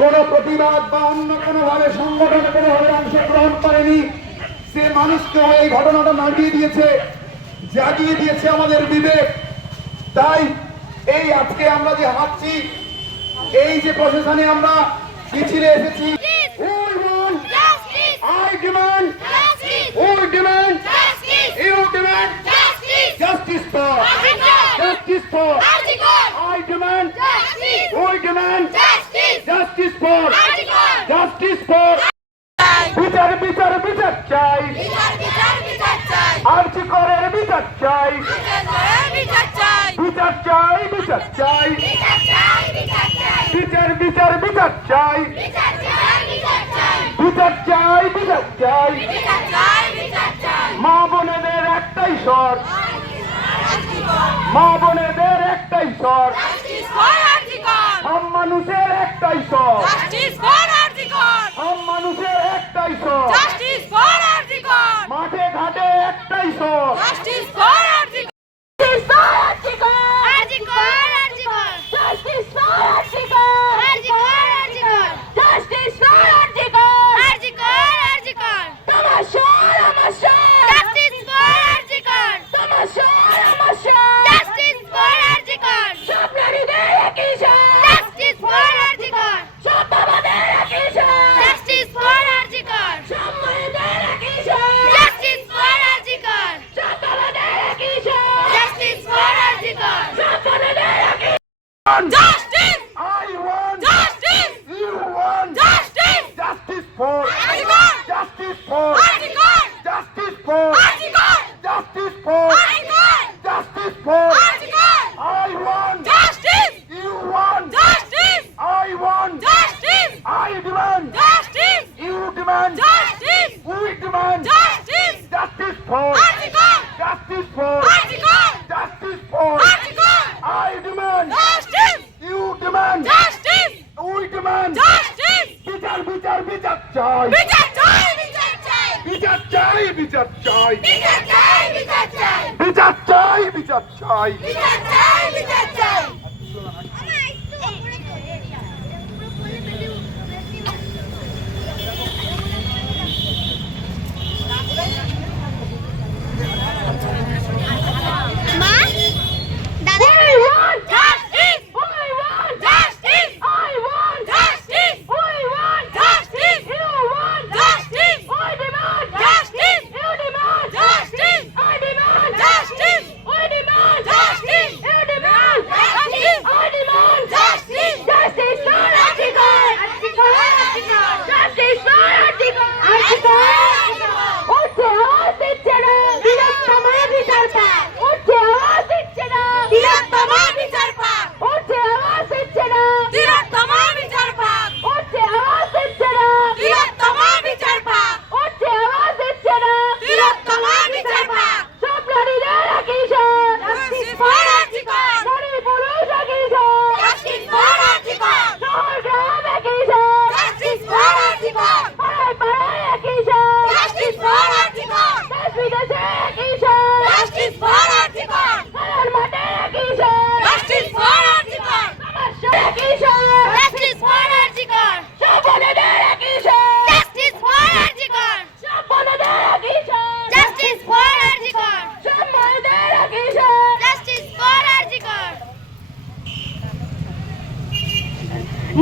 কোন প্রতিবাদ বা অন্য কোনোভাবে সংগঠনে কোনোভাবে অংশগ্রহণ করেনি, সে মানুষকে এই ঘটনাটা নাড়িয়ে দিয়েছে, জাগিয়ে দিয়েছে আমাদের বিবেক। তাই এই আজকে আমরা যে হাঁটছি, এই যে প্রশাসনে আমরা মিছিলে এসেছি, I demand, we demand, you demand justice for, justice for, I demand, we demand justice for, justice for. বিচার বিচার বিচার চাই, আর্জি করের বিচার চাই, বিচার চাই বিচার চাই, বিচার বিচার বিচার চাই, বিচার চাই বিচার চাই। মা বোনেদের একটাই স্বর, মা বোনেদের একটাই স্বর, সব মানুষের একটাই স্বর, সব মানুষের একটাই স্বর, মাঠে ঘাটে একটাই স্বর, justice! I want justice! You want justice! Justice for Arjikar! Justice for Arjikar! Justice for Arjikar! Justice for Arjikar! Justice for Arjikar! I want justice! You want justice! I want justice! I demand justice! You demand justice! We demand justice! Justice for Arjikar! Justice for Arjikar! Justice for Arjikar! I demand justice! You demand justice! We demand justice! বিচার বিচার বিচার চাই, বিচার চাই বিচার চাই, বিচার চাই বিচার চাই, বিচার চাই বিচার চাই, বিচার চাই বিচার চাই, বিচার চাই বিচার চাই।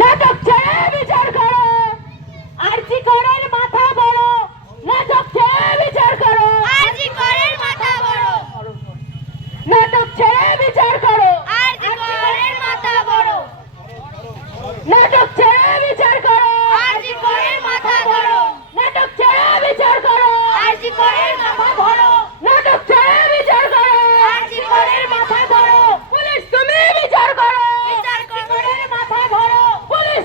নাটক ছেড়ে বিচার করো, আরজি করের মাথা বড়, নাটক ছেড়ে বিচার করো, আরজি করের মাথা বড়, নাটক ছেড়ে বিচার করো, আরজি করের মাথা বড়, নাটক ছেড়ে বিচার করো, আরজি করের মাথা বড়, নাটক ছেড়ে বিচার করো, আরজি করের মাথা বড়, নাটক ছেড়ে বিচার করো, আরজি করের মাথা বড়, পুলিশ তুমি বিচার করো, বিচার করের মাথা বড়, পুলিশ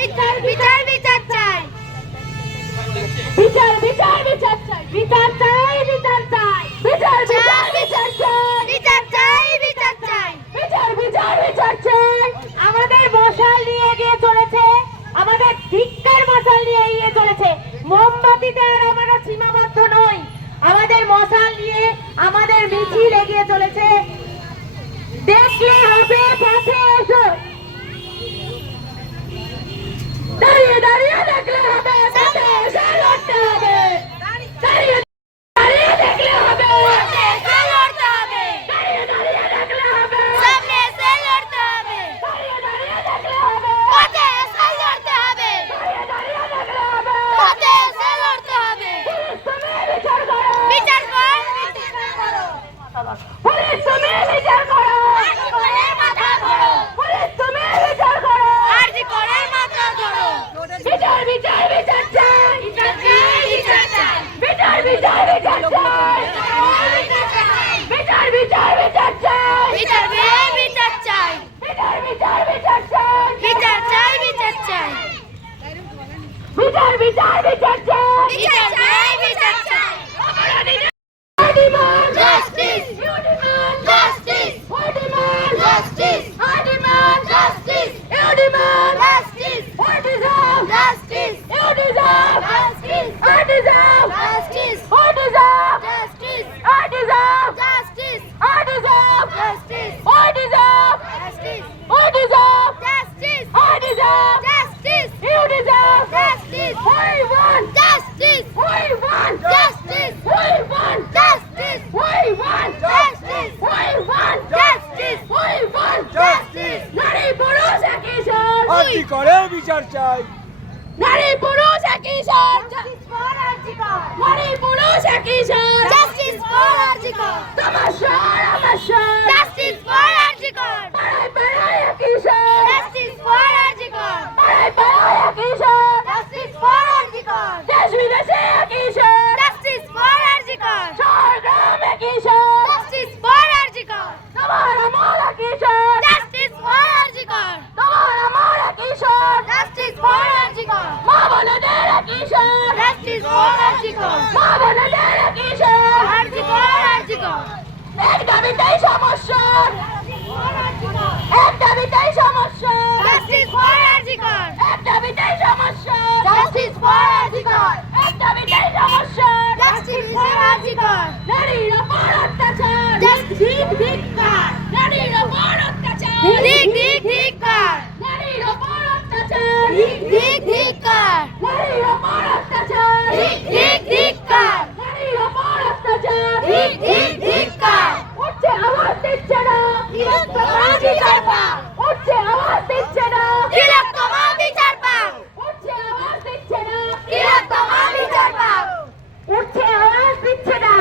বিচার বিচার বিচার চাই, বিচার বিচার বিচার চাই, বিচার চাই, বিচার চাই, বিচার বিচার বিচার চাই, বিচার চাই, বিচার চাই, বিচার বিচার বিচার চাই। আমাদের মশাল নিয়ে এগিয়ে চলেছে, আমাদের ধিক্কার মশাল নিয়ে এগিয়ে চলেছে। মোমবাতিতে আর আমরা সীমাবদ্ধ নই, আমাদের মশাল নিয়ে আমাদের মিছিল এগিয়ে চলেছে। দেখলে হবে পথে এসো, দাঁড়িয়ে দাঁড়িয়ে দেখলে হবে পথে এসে লড়তে হবে, দাঁড়িয়ে দাঁড়িয়ে দেখলে হবে সামনে এসে লড়তে হবে, দাঁড়িয়ে দাঁড়িয়ে দেখলে হবে, সামনে এসে লড়তে হবে, দাঁড়িয়ে দাঁড়িয়ে দেখলে হবে, পথে এসে লড়তে হবে, দাঁড়িয়ে দাঁড়িয়ে দেখলে হবে। পথে এসে লড়তে হবে। তুমি বিচার করো, বিচার কর, বিচার করো, পুলিশ তুমি বিচার করো, আরজি করে মাথা ধরো, পুলিশ তুমি বিচার করো, আরজি করে মাথা ধরো, বিচার বিচার বিচার চাই, বিচার চাই, বিচার চাই, বিচার বিচার বিচার চাই, বিচার বিচার বিচার চাই, বিচার পেয়ে বিচার চাই, বিচার বিচার বিচার চাই, বিচার চাই, বিচার চাই, বিচার বিচার বিচার চাই। বিচার চাই, বিচার চাই, I demand Justice! You demand Justice! I demand Justice! I demand Justice! You demand Justice! I deserve Justice! You deserve Justice! I deserve Justice! I deserve Justice! I deserve Justice! I deserve Justice! I deserve Justice! I deserve Justice! I deserve Justice! You deserve Justice! I want Justice! I want Justice! I want Justice! I want Justice! I want Justice! I want Justice! নারী পুরুষ একই সর আরজি করে বিচার চাই, নারী পুরুষ একই সর নারী পুরুষ একই সর Justice for Arjikar! তোমার সর আমার সর Justice for Arjikar! পাড়ায় পাড়ায় একই সর Justice for Arjikar! পাড়ায় পাড়ায় একই সর Justice for Arjikar! দেশ বিদেশে একই সর Justice for Arjikar! শহর গ্রাম একই সর Justice for Arjikar! তোমার আমার একই সর Justice for Arjikar! তোমার আমার একই সর Justice for Arjikar! মা বোনেদের একই সর Justice for Arjikar! মা বোনেদের একই সর Arjikar! Arjikar! এক দাবিতেই সমস্যা এক দাবিতেই সমস্যা Justice for Arjikar! এক দাবিতেই সমস্যা Justice for Arjikar! এক দাবিতেই সমস্যা Justice for Arjikar! নারীর ওপর অত্যাচার Justice ধিক্কার নারীর ওপর অত্যাচার Dik dik ধিক্কার! নারীর ওপর অত্যাচার dik ধিক্কার! নারীর ওপর অত্যাচার dik ধিক্কার! নারীর ওপর অত্যাচার dik ধিক্কার! উঠছে আওয়াজ দিচ্ছে না তিলোত্তমা বিচার পাও! উঠছে আওয়াজ দিচ্ছে না তিলোত্তমা বিচার পাও! উঠছে আওয়াজ দিচ্ছে না তিলোত্তমা বিচার পাও! উঠছে আওয়াজ দিচ্ছে না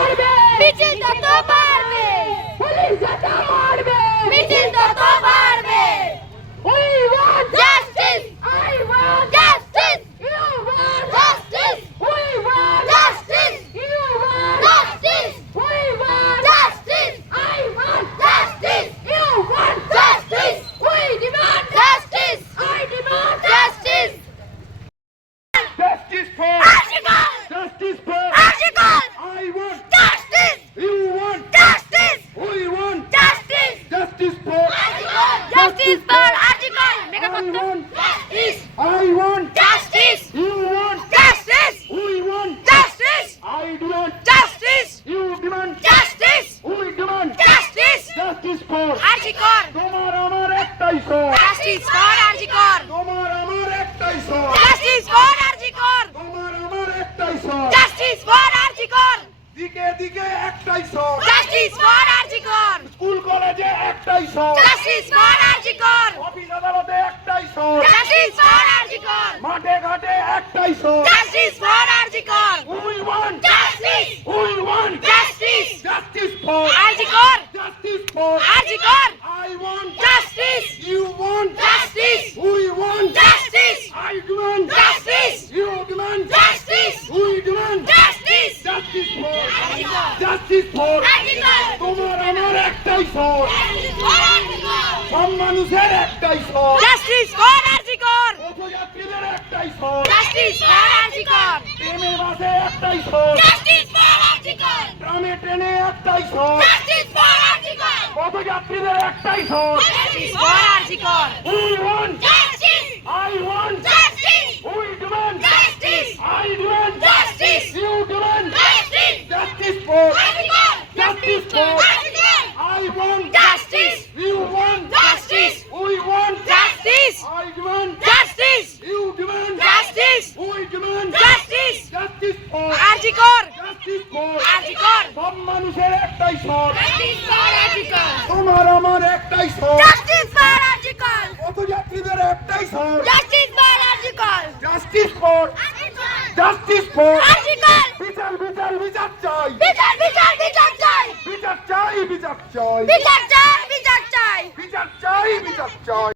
মারবে, মিছিল তত বাড়বে, পুলিশ যত মারবে, মিছিল তত বাড়বে। we want Justice! I want Justice! you want Justice! we want Justice! you want Justice! we want Justice! I want Justice! you want Justice! we demand Justice! I demand Justice! Justice for. Article! Justice for. Article! I want. Justice! You want. Justice! We want. Justice! Justice for. Justice for article! I want. Justice! I want. Justice! You want. Justice! We want. Justice! I demand. Justice! You demand. Justice! We demand. Justice! Justice for. Article! তোমার আমার একটাই সর। Justice for article! তোমার আমার একটাই সর। Justice for article! তোমার আমার একটাই সর। Justice for article! দিকে দিকে একটাই সর। Justice for article! স্কুল কলেজে একটাই সর। Justice for article! অফিস আদালতে একটাই সর। Justice for article! মাঠে ঘাটে একটাই সর। Justice for article! We want. Justice! We want. Justice! Justice for. Article! Justice for. Article! I want. Justice! You want. Justice! We want. Justice! I demand. Justice! You demand. Justice! We demand. Justice! Justice for. Article! Justice for. Article! তোমার আমার একটাই সর। Justice for article! সব মানুষের একটাই সর। Justice for article! পথযাত্রীদের একটাই সর। Justice for article! ট্রেনে বাসে একটাই সর। Justice for article! ট্রামে ট্রেনে একটাই সর। Justice for article! পথযাত্রীদের একটাই সর। Justice for article! We want. Justice! I want. Justice! We demand. Justice! I demand. Justice! You demand. Justice! Justice for. Article! Justice for. Article! I want. Justice! You want. Justice! We want. Justice! I demand. Justice! You demand. Justice! We demand. Justice! Justice for. Article! Justice for. Article! সব মানুষের একটাই সর। Justice for article! তোমার আমার একটাই সর। Justice for article! পথযাত্রীদের একটাই সর। Justice for article! Justice for. Article! Justice for. Article! বিচার বিচার বিচার চাই। বিচার বিচার বিচার চাই! বিচার চাই বিচার চাই। বিচার চাই বিচার চাই! বিচার চাই বিচার চাই।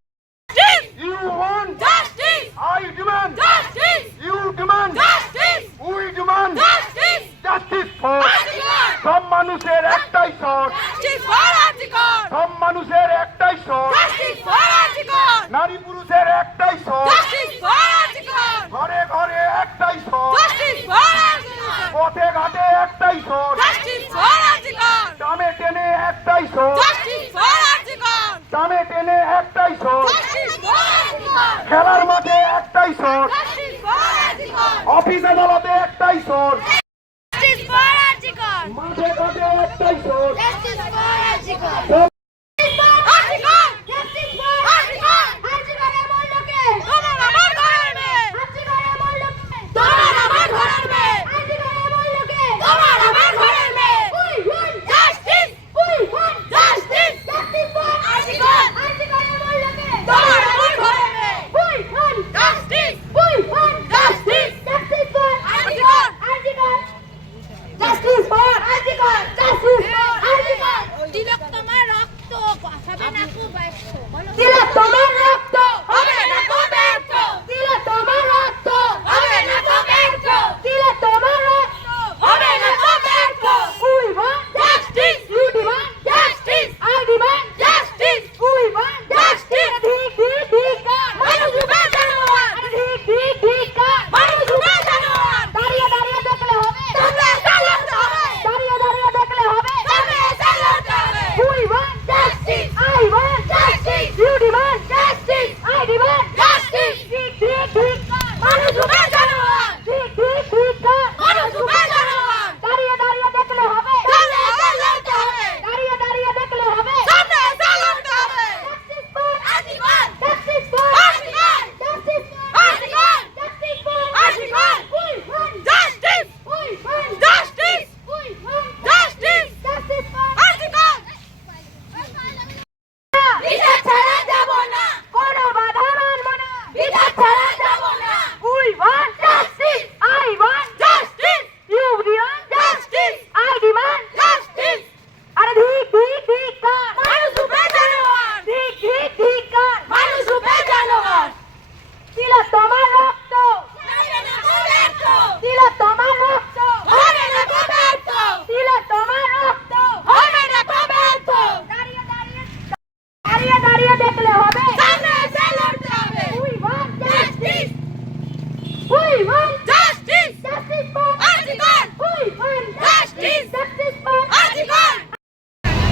Justice! You want. Justice! I demand. Justice! You demand. Justice! We demand. Justice! Justice for. Article! সব মানুষের একটাই সর। Justice for article! সব মানুষের একটাই সর। Justice for article! নারী পুরুষের একটাই সর। Justice for article! ঘরে ঘরে একটাই সর। Justice for article! পথে ঘাটে একটাই সর। Justice for article! টামে টেনে একটাই সর। Justice for article! টামে টেনে একটাই সর। Justice for article! খেলার মাঠে একটাই সর। Justice for article! অফিস আদালতে একটাই সর। Justice for article! মাঠে ঘাটে একটাই সর। Justice for article! সব Article! Justice for article! Article এমন লোকে! তোমার আমার ঘরের মেয়ে! Article এমন লোকে! তোমার আমার ঘরের মেয়ে! Article এমন লোকে! তোমার আমার ঘরের মেয়ে! We want justice! We want justice! Justice for article! Article এমন লোকে! তোমার আমার ঘরের মেয়ে! We want justice! We want justice! Justice for article! Article! Justice for article! Justice for article! তিলোত্তমার রক্ত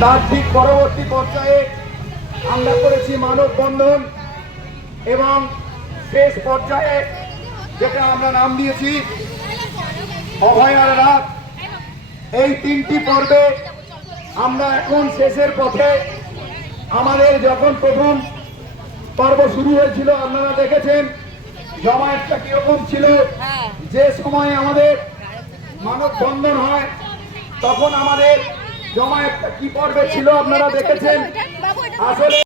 তার ঠিক পরবর্তী পর্যায়ে আমরা করেছি মানববন্ধন এবং শেষ পর্যায়ে যেটা আমরা নাম দিয়েছি অভয়ার রাত। এই 3টি পর্বে আমরা এখন শেষের পথে। আমাদের যখন প্রথম পর্ব শুরু হয়েছিল আপনারা দেখেছেন জমায়েতটা কিরকম ছিল। যে সময় আমাদের মানববন্ধন হয় তখন আমাদের জমায়েতটা কি পর্বে ছিল আপনারা দেখেছেন। আসলে